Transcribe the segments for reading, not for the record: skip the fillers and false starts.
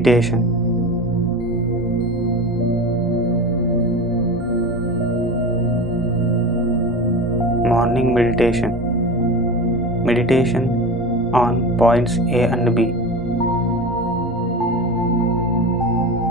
Meditation. Morning meditation. Meditation on points A and B.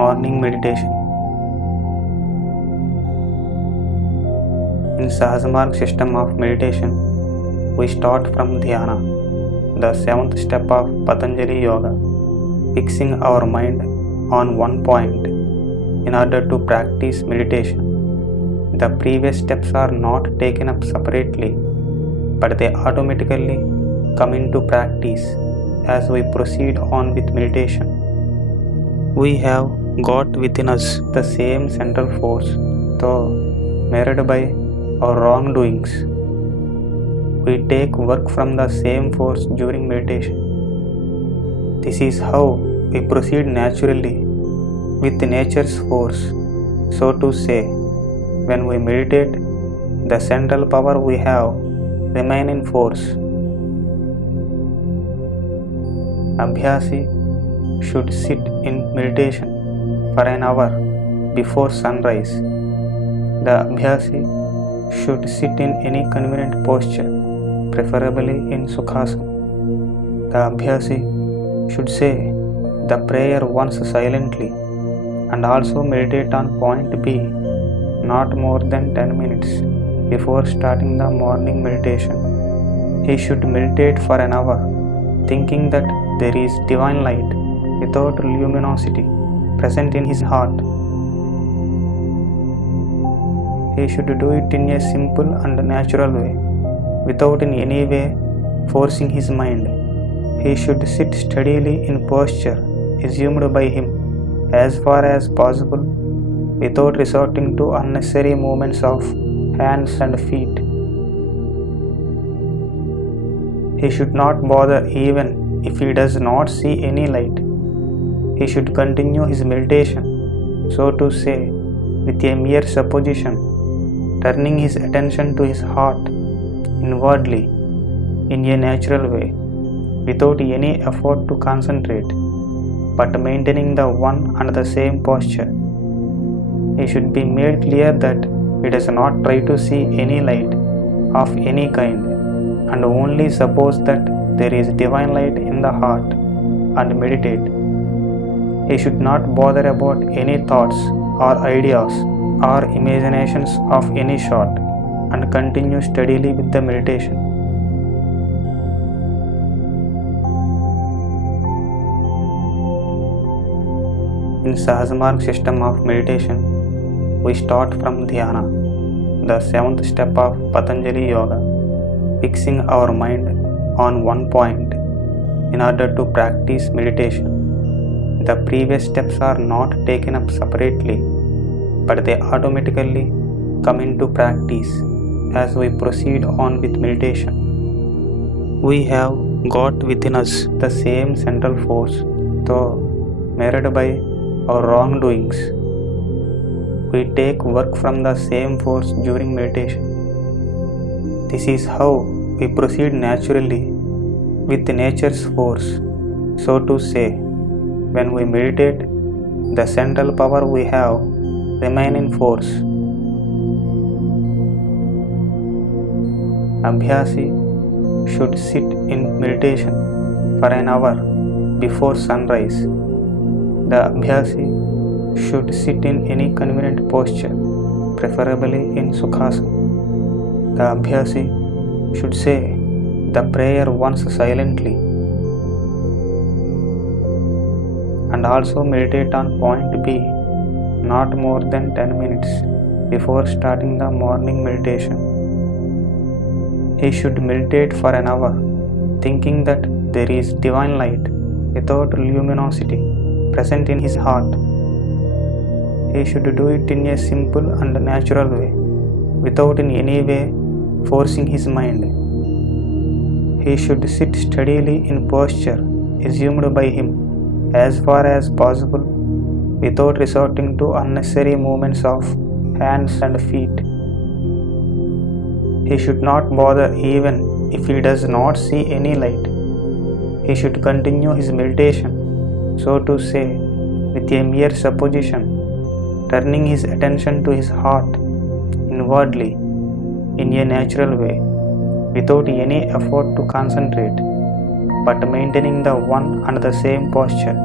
Morning meditation. In Sahajamarg system of meditation, we start from Dhyana, the seventh step of Patanjali Yoga, fixing our mind on one point in order to practice meditation. The previous steps are not taken up separately, but they automatically come into practice as we proceed on with meditation. We have got within us the same central force, though marred by our wrongdoings. We take work from the same force during meditation. This is how we proceed naturally with nature's force, so to say. When we meditate, the central power we have remain in force. Abhyasi should sit in meditation for an hour before sunrise. The Abhyasi should sit in any convenient posture, preferably in Sukhasana. The Abhyasi should say the prayer once silently and also meditate on point B not more than 10 minutes before starting the morning meditation. He should meditate for an hour, thinking that there is divine light without luminosity present in his heart. He should do it in a simple and natural way, without in any way forcing his mind. He should sit steadily in posture assumed by him as far as possible, without resorting to unnecessary movements of hands and feet. He should not bother even if he does not see any light. He should continue his meditation, so to say, with a mere supposition, turning his attention to his heart inwardly in a natural way, without any effort to concentrate, but maintaining the one and the same posture. He should be made clear that he does not try to see any light of any kind, and only suppose that there is divine light in the heart and meditate. He should not bother about any thoughts or ideas or imaginations of any sort, and continue steadily with the meditation. In Sahajamarg system of meditation, we start from Dhyana, the seventh step of Patanjali Yoga, fixing our mind on one point in order to practice meditation. The previous steps are not taken up separately, but they automatically come into practice as we proceed on with meditation. We have got within us the same central force, though marred by our wrongdoings. We take work from the same force during meditation. This is how we proceed naturally with nature's force, so to say. When we meditate, the central power we have remain in force. Abhyasi should sit in meditation for an hour before sunrise. The Abhyasi should sit in any convenient posture, preferably in Sukhasana. The Abhyasi should say the prayer once silently and also meditate on point B not more than 10 minutes before starting the morning meditation. He should meditate for an hour, thinking that there is divine light without luminosity present in his heart. He should do it in a simple and natural way, without in any way forcing his mind. He should sit steadily in posture assumed by him as far as possible, without resorting to unnecessary movements of hands and feet. He should not bother even if he does not see any light. He should continue his meditation, so to say, with a mere supposition, turning his attention to his heart inwardly in a natural way, without any effort to concentrate, but maintaining the one and the same posture.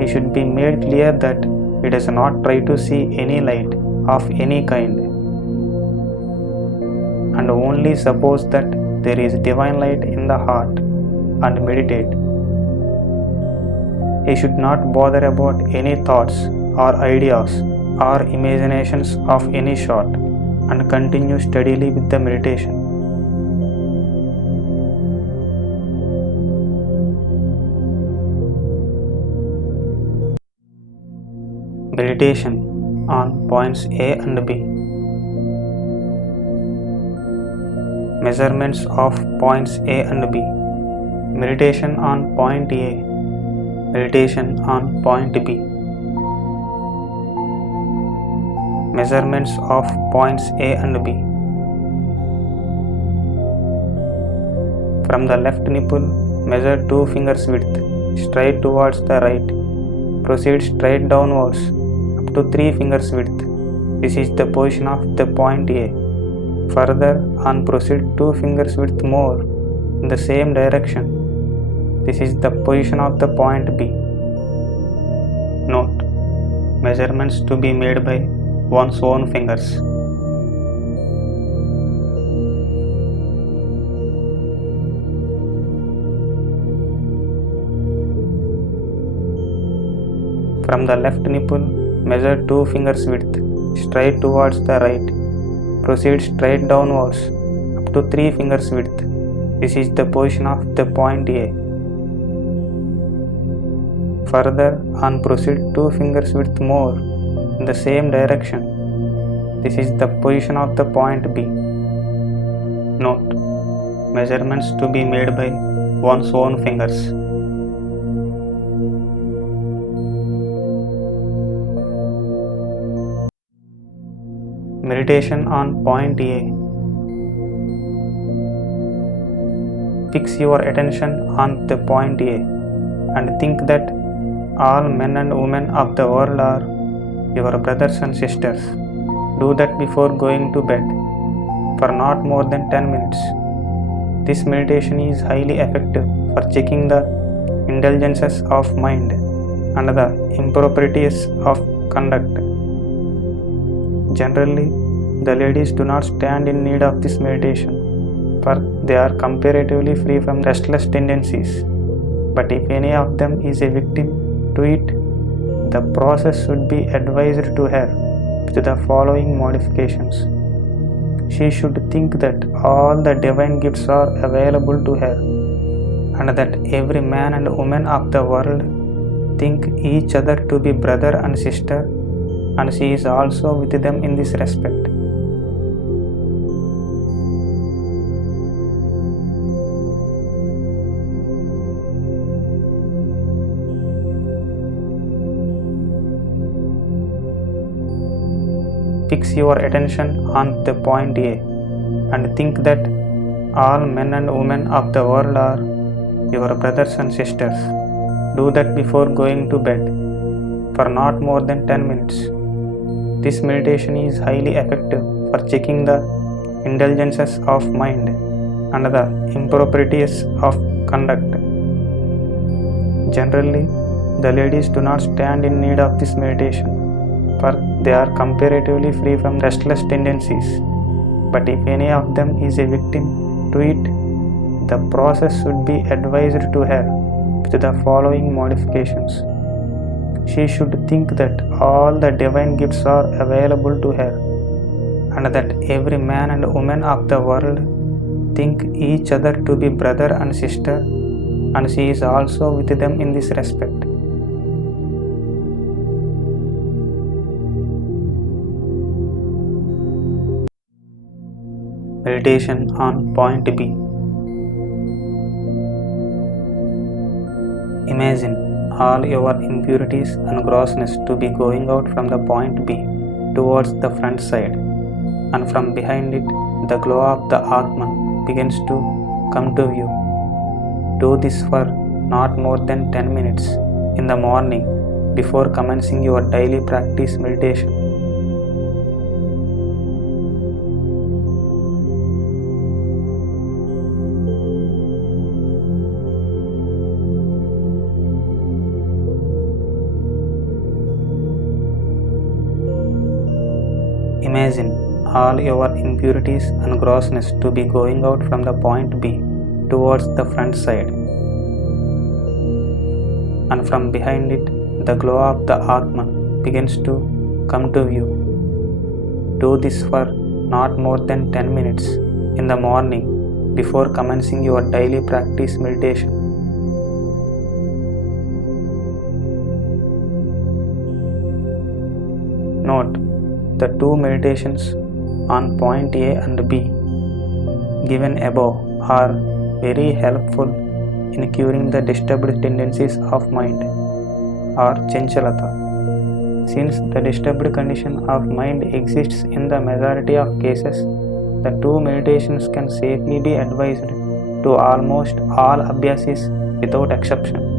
It should be made clear that he does not try to see any light of any kind, and only suppose that there is divine light in the heart and meditate. He should not bother about any thoughts or ideas or imaginations of any sort, and continue steadily with the meditation. Meditation on points A and B. Measurements of points A and B. Meditation on point A. Meditation on point B. Measurements of points A and B. From the left nipple, measure 2 fingers width, straight towards the right. Proceed straight downwards up to 3 fingers width. This is the position of the point A. Further on, proceed 2 fingers width more in the same direction. This is the position of the point B. Note: measurements to be made by one's own fingers. From the left nipple, measure 2 fingers width, straight towards the right. Proceed straight downwards up to 3 fingers width. This is the position of the point A. Further on, proceed 2 fingers width more in the same direction. This is the position of the point B. Note: measurements to be made by one's own fingers. Meditation on point A. Fix your attention on the point A and think that all men and women of the world are your brothers and sisters. Do that before going to bed for not more than 10 minutes. This meditation is highly effective for checking the indulgences of mind and the improprieties of conduct. Generally, the ladies do not stand in need of this meditation, for they are comparatively free from restless tendencies. But if any of them is a victim to it, the process should be advised to her with the following modifications. She should think that all the divine gifts are available to her, and that every man and woman of the world think each other to be brother and sister, and she is also with them in this respect. Fix your attention on the point A and think that all men and women of the world are your brothers and sisters. Do that before going to bed for not more than 10 minutes. This meditation is highly effective for checking the indulgences of mind and the improprieties of conduct. Generally, the ladies do not stand in need of this meditation, for they are comparatively free from restless tendencies. But if any of them is a victim to it, the process should be advised to her with the following modifications. She should think that all the divine gifts are available to her, and that every man and woman of the world think each other to be brother and sister, and she is also with them in this respect. Meditation on point B. Imagine all your impurities and grossness to be going out from the point B towards the front side, and from behind it the glow of the Atman begins to come to view. Do this for not more than 10 minutes in the morning, before commencing your daily practice meditation. Imagine all your impurities and grossness to be going out from the point B towards the front side, and from behind it the glow of the Atman begins to come to view. Do this for not more than 10 minutes in the morning before commencing your daily practice meditation. Note, the two meditations on point A and B given above are very helpful in curing the disturbed tendencies of mind or chanchalata. Since the disturbed condition of mind exists in the majority of cases, the two meditations can safely be advised to almost all abhyasis without exception.